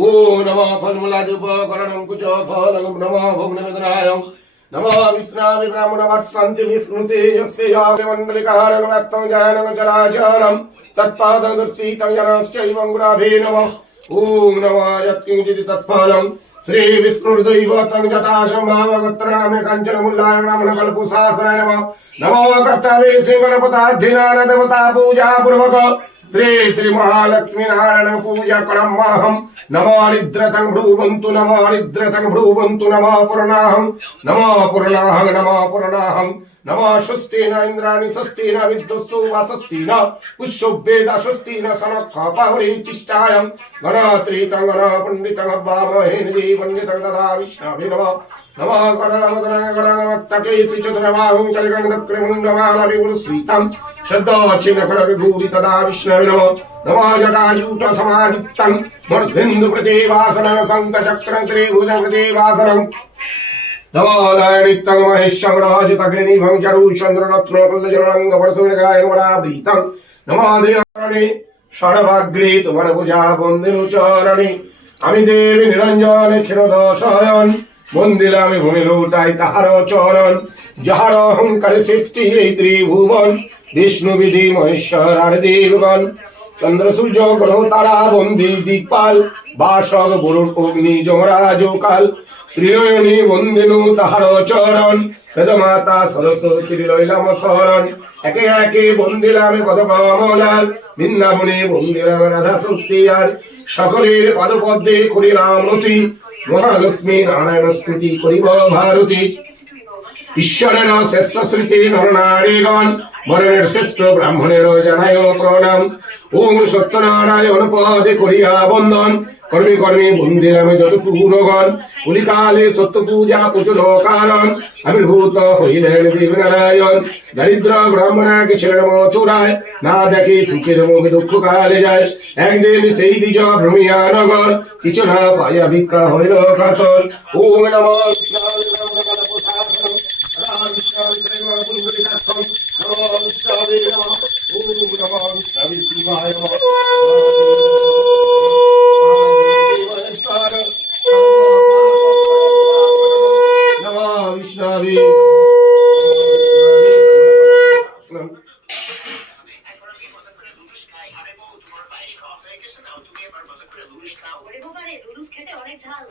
ओम नमः फलमूलादुपकरणं कुचफलं नमः भोगनिवेदनाय नमः विष्णावे ब्राह्मणवर्षन्ति विस्मृते यस्य यागमण्डलिकारणं व्यक्तं जयनं चराचरं तत्पादं दर्शितं जनश्चैवं गुराभे नमः ओम नमः यत्किञ्चित् तत्फलं श्री विष्णुर्दैवतं यथासंभावगोत्रनामे कञ्चनमूलाय ब्राह्मणकल्पशासनाय नमः नमः कर्तवे श्रीगणपताधिनाथ देवता पूजा पूर्वक श्री श्री महालक्ष्मी नारायण पूजा करमाहम नमारिद्रतं भ्रुवन्तु नमारिद्रतं भ्रुवन्तु नमः पूर्णाहं नमः स्वस्तेन इंद्राणि स्वस्तेन विद्युत्सु वसस्तेन पुष्योभेद स्वस्तेन सनकापहरितिष्ठायं गणात्रितं गणपण्डितं भामहे निधि पण्डितं तथा विष्णवे नमः नमः करलमदनगणनवक्तकेसि चतुरबाहुं कलिगण्डक्रमुण्डमालविपुरस्वीतं श्रद्धाचिन्हकरविभूरि तदा विष्णवे नमः नमः जटायूटसमायुक्तं मूर्धेन्दुप्रतिभासनं शङ्खचक्रं त्रिभुजं प्रतिभासनं नमोदायनित्यं महेशं चरुचन्द्ररत्नकुलजलरङ्गपरशुनिकायवराभृतं नमोदयरणे षड्भाग्रे तुमरभुजा बन्दिनुचरणे আমি দেবী নিরঞ্জনে ক্ষীরদশয়ন মন্দিরামি ভূমি লৌটাই তাহার চরণ যাহার অহংকারে সৃষ্টি এই ত্রিভুবন বিষ্ণু বিধি মহেশ্বর আর দেবগণ চন্দ্র সূর্য গ্রহ তারা বন্দী দিকপাল বাসব বরুণ অগ্নি যমরাজ কাল ত্রিনয়নী বন্দিনু তাহার চরণ বেদমাতা সরস্বতী লইলাম শরণ একে একে বন্দিলামে পদকমলাল বৃন্দাবনে বন্দিলাম রাধা শক্তিয়ার সকলের পদপদ্মে করিলাম নতি মহালক্ষ্মী নারায়ণ স্তুতি করিব ভারতী ঈশ্বরের শ্রেষ্ঠ স্মৃতি নরনারীগণ বরণের শ্রেষ্ঠ ব্রাহ্মণের জানায় প্রণাম ওম সত্যনারায়ণ পদে করিয়া বন্দন কর্মে কর্মে বন্দিলামে যত পুরগণ কলিকালে সত্য পূজা প্রচুর কারণ আবির্ভূত হইলেন দেবনারায়ণ দরিদ্র ব্রাহ্মণাকে ছেড়ে মথুরায় না দেখে সুখের মুখে দুঃখ কালে যায় একদিন সেই দ্বিজ ভ্রমিয়া নগর কিছু না পাইয়া ভিক্ষা হইল কাতর ওম নমঃ বিষ্ণায় নমঃ কল্পসাধনম রাম বিষ্ণায় নমঃ পুরুষিকাক্ষম নমঃ বিষ্ণায় নমঃ ওম নমঃ বিষ্ণায় শিবায় নমঃ বিষ্ণাবে খেতে অনেক ঝাল